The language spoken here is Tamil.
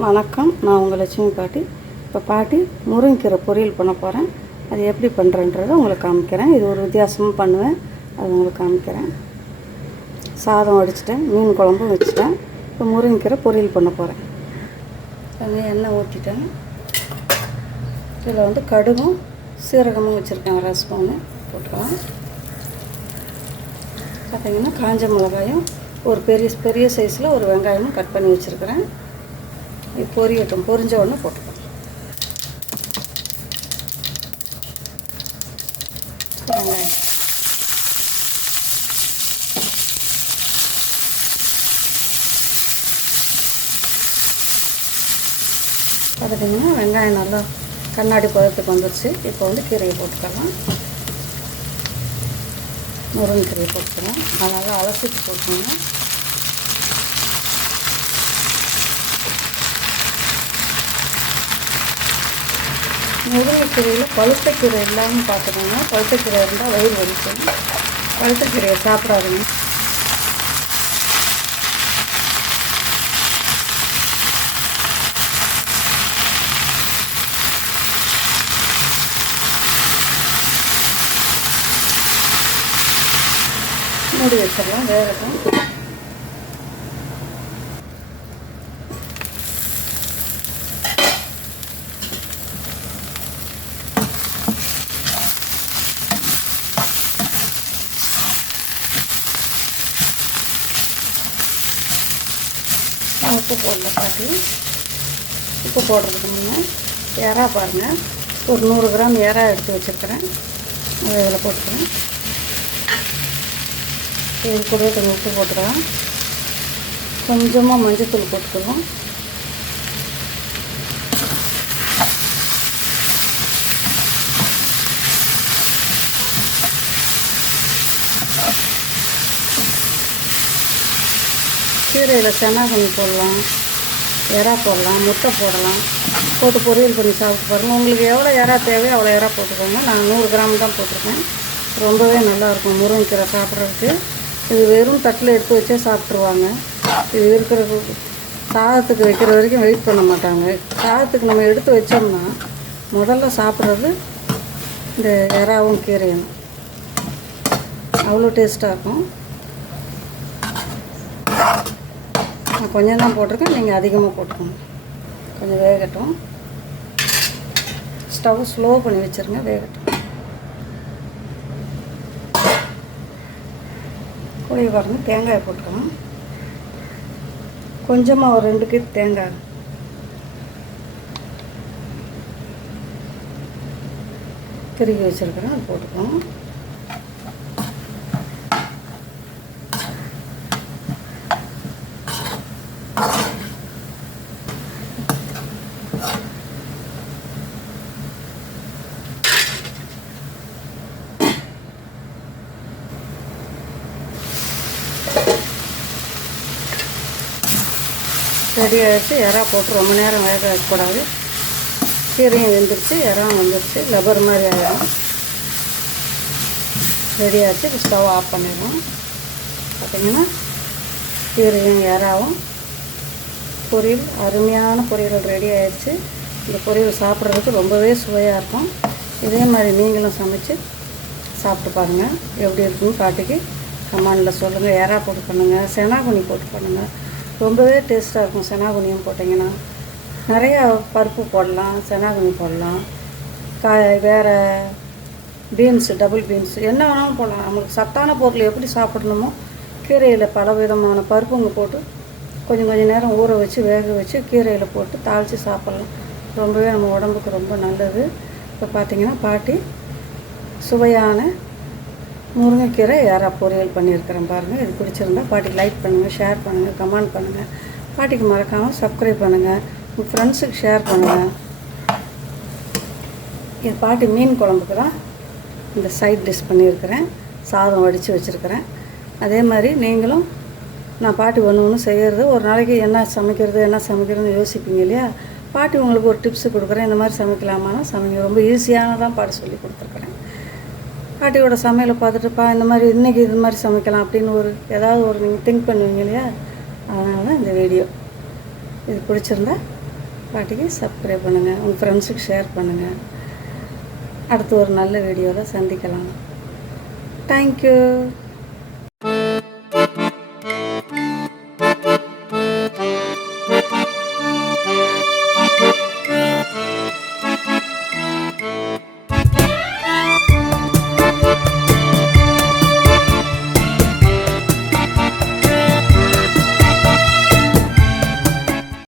வணக்கம் நான் உங்கள் லட்சுமி பாட்டி. இப்போ பாட்டி முருங்கைக்கீரை பொரியல் பண்ண போகிறேன் அது எப்படி பண்ணுறேன்றதை உங்களுக்கு காமிக்கிறேன். இது ஒரு வித்தியாசமும் பண்ணுவேன். அது உங்களுக்கு காமிக்கிறேன். சாதம் வடிச்சிட்டேன் மீன் குழம்பும் வச்சுட்டேன். இப்போ முருங்கைக்கீரை பொரியல் பண்ண போகிறேன் கொஞ்சம் எண்ணெய் ஊற்றிட்டேன். இதில் வந்து கடுகும் சீரகமும் வச்சுருக்கேன். அரை ஸ்பூனு போட்டுக்கலாம். பார்த்தீங்கன்னா காஞ்ச மிளகாயும் ஒரு பெரிய பெரிய சைஸில் ஒரு வெங்காயமும் கட் பண்ணி வச்சுருக்கிறேன். பொரியட்டும் பொரிஞ்ச உடனே போட்டுக்கலாம் வெங்காயம் பார்த்துட்டிங்கன்னா வெங்காயம் நல்லா கண்ணாடி பதத்துக்கு வந்துருச்சு. இப்போ வந்து கீரையை போட்டுக்கலாம். முருங்கைக்கீரையை போட்டுக்கலாம். அதனால் நல்லா அலசிட்டு போட்டுக்கோங்க முருங்கைக்கீரையில் பழுத்தக்கீரை இல்லாமல் பார்த்துக்கோங்க பழுத்தக்கீரை இருந்தால் வயிறு வலிக்கும். பழுத்தக்கீரையை சாப்பிடாதீங்க. மூடி வச்சிடலாம் வேகட்டும். உப்பு போடல பாட்டி. உப்பு போடுறதுக்கு முன்னே இறா பாருங்கள் ஒரு நூறு கிராம் இறா எடுத்து வச்சுருக்கிறேன். அதை இதில் போட்டுக்கிறேன். இது கூட கொஞ்சம் உப்பு போட்டுக்கலாம். கொஞ்சமாக மஞ்சத்தூள் போட்டுக்குவோம் கீரையில் சென்னாகனி போடலாம் இறா போடலாம் முட்டை போடலாம். போட்டு பொரியல் பண்ணி சாப்பிட்டு பாருங்கள் உங்களுக்கு எவ்வளோ இறா தேவையோ அவ்வளோ இறா போட்டுக்கோங்க. நான் நூறு கிராம் தான் போட்டிருக்கேன். ரொம்பவே நல்லாயிருக்கும் முருங்கைக்கீரை சாப்பிட்றதுக்கு. இது வெறும் தட்டில் எடுத்து வச்சே சாப்பிட்ருவாங்க இது இருக்கிற சாதத்துக்கு வைக்கிற வரைக்கும் வெயிட் பண்ண மாட்டாங்க. சாதத்துக்கு நம்ம எடுத்து வச்சோம்னா முதல்ல சாப்பிட்றது இந்த இறாவும் கீரையும் அவ்வளோ டேஸ்ட்டாக இருக்கும். நான் கொஞ்சம் தான் போட்டிருக்கேன் நீங்கள் அதிகமாக போட்டுக்கோங்க. கொஞ்சம் வேகட்டும். ஸ்டவ் ஸ்லோ பண்ணி வச்சுருங்க வேகட்டும். புளி வரணும் தேங்காயை போட்டுக்கணும். கொஞ்சமாக ஒரு ரெண்டு கீர் தேங்காய். திருகி வச்சுருக்கிறேன் அது ரெடி ஆகிடுச்சு இறா போட்டு ரொம்ப நேரம் வேக வைக்கக்கூடாது. கீரையும் வெந்துருச்சு. இறாவும் வந்துருச்சு. லெபர் மாதிரி ஆகிடும் ரெடி ஆச்சு. இப்போ ஸ்டவ் ஆஃப் பண்ணிடுவோம் பார்த்தீங்கன்னா கீரையும் இறாவும் பொரியல் அருமையான பொரியல் ரெடி ஆகிடுச்சு இந்த பொரியல் சாப்பிட்றதுக்கு ரொம்பவே சுவையாக இருக்கும். இதே மாதிரி நீங்களும் சமைச்சு சாப்பிட்டு பாருங்கள் எப்படி இருக்குன்னு காட்டிக்கு கமாண்டில் சொல்லுங்கள் ஏறா போட்டு பண்ணுங்கள் செனாகுனி போட்டு பண்ணுங்கள் ரொம்பவே டேஸ்ட்டாக இருக்கும். செனாகுனியும் போட்டிங்கன்னா. நிறையா பருப்பு போடலாம் செனாகுனி போடலாம். கா வேறு பீன்ஸு டபுள் பீன்ஸு என்ன வேணாலும் போடலாம். நம்மளுக்கு சத்தான பொருள் எப்படி சாப்பிடணுமோ கீரையில் பல விதமான பருப்புங்க போட்டு கொஞ்சம் கொஞ்சம் நேரம் ஊற வச்சு வேக வச்சு கீரையில் போட்டு தாளித்து சாப்பிட்லாம். ரொம்பவே நம்ம உடம்புக்கு ரொம்ப நல்லது. இப்போ பார்த்திங்கன்னா பாட்டி சுவையான முருங்கைக்கீரை யாரா பொரியல் பண்ணியிருக்கிறேன் பாருங்கள் இது பிடிச்சிருந்தா பாட்டிக்கு லைக் பண்ணுங்கள் ஷேர் பண்ணுங்கள் கமெண்ட் பண்ணுங்கள் பாட்டிக்கு மறக்காமல் சப்ஸ்கிரைப் பண்ணுங்கள் உங்கள் ஃப்ரெண்ட்ஸுக்கு ஷேர் பண்ணுங்கள் இது பாட்டி மீன் குழம்புக்கு தான் இந்த சைட் டிஷ் பண்ணியிருக்கிறேன். சாதம் வடித்து வச்சுருக்கிறேன். அதே மாதிரி நீங்களும் நான் பாட்டி ஒன்று ஒன்று செய்கிறது ஒரு நாளைக்கு என்ன சமைக்கிறது என்ன சமைக்கிறதுன்னு யோசிப்பீங்க இல்லையா? பாட்டி உங்களுக்கு ஒரு டிப்ஸு கொடுக்குறேன். இந்த மாதிரி சமைக்கலாமான்னா சமைங்க. ரொம்ப ஈஸியானதான் பாட்டி சொல்லி கொடுத்துருக்கேன் பாட்டியோட சமையலை பார்த்துட்டுப்பா இந்த மாதிரி இன்றைக்கி இது மாதிரி சமைக்கலாம் அப்படின்னு ஒரு ஏதாவது ஒரு நீங்கள் திங்க் பண்ணுவீங்க இல்லையா? அதனால தான் இந்த வீடியோ இது பிடிச்சிருந்தா பாட்டிக்கு சப்ஸ்கிரைப் பண்ணுங்கள் உங்கள் ஃப்ரெண்ட்ஸுக்கு ஷேர் பண்ணுங்கள் அடுத்து ஒரு நல்ல வீடியோவில் சந்திக்கலாம். தேங்க்யூ